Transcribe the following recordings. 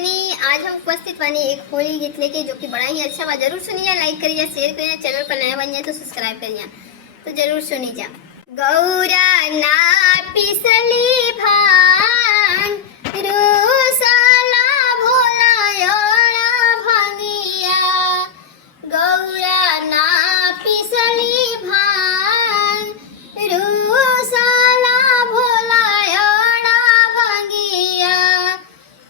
बनी आज हम उपस्थित बनी एक होली गीत लेके जो कि बड़ा ही अच्छा बा। जरूर सुनिए, लाइक करिए, शेयर करिए, चैनल पर नया बन जाए तो सब्सक्राइब करिए। तो जरूर सुनिए। गौरा ना पिसली भांग रूसला भोला योड़ा भंगिया। गौरा ना पिसली भांग रूसला भोला योड़ा भंगिया।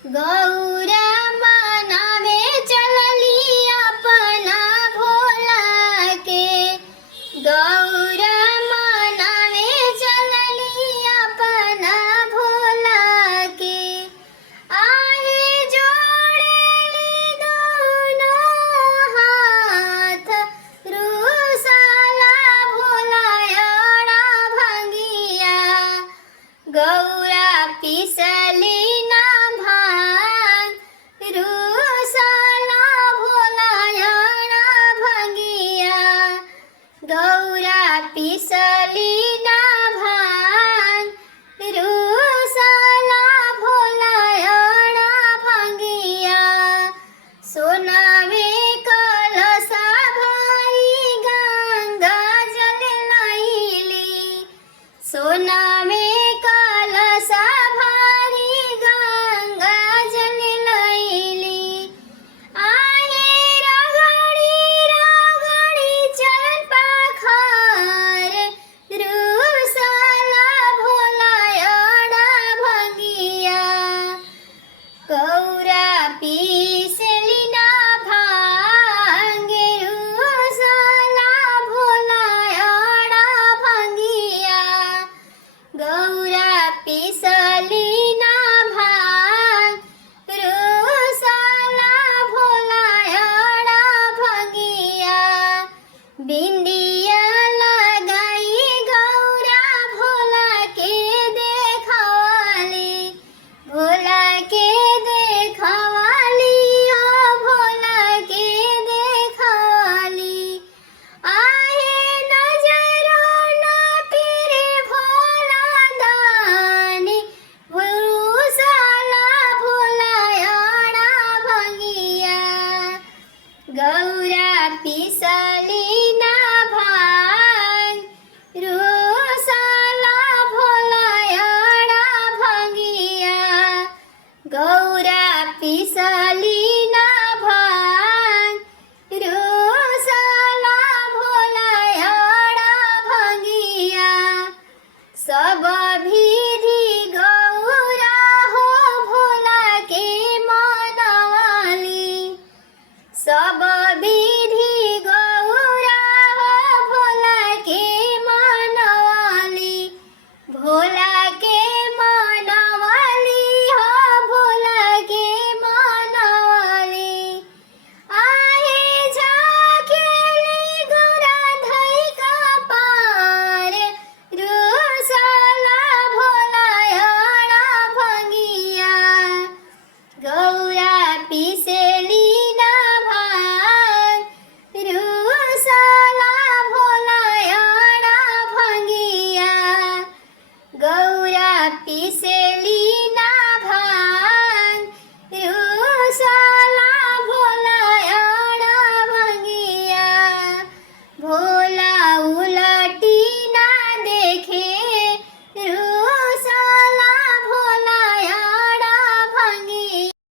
गौरा मनावे चलली अपना भोला के। गौरा मनावे चलली अपना भोला के। आहे जोड़ेली दोनों हाथ रूसला भोला योड़ा भंगिया। गौरा पिसली ना भांग रूसला भोला योड़ा भंगिया। गौरा पिसली ना भांग रूसला भोला योड़ा भंगिया। सोनावे कलशा भरी गंगा जल लईली। सोनावे कलशा भरी गंगा जल लईली। आहे रगड़ी रगड़ी चरण पाखर रूसला भोला योड़ा भंगिया। गौरा पिसली ना भांग रूसला भोला योड़ा भंगिया। गौरा पिसली ना भांग रूसला भोला योड़ा भंगिया। बिंदिया लगाई गौरा भोला के देखवाली। भोला के देखवाली ओ भोला के देखवाली। आहे नजरो ना फिरे भोला दानी रूसला भोला योड़ा भंगिया। गौरा पिसली ना भांग रूसला भोला योड़ा भंगिया। गौरा पिसली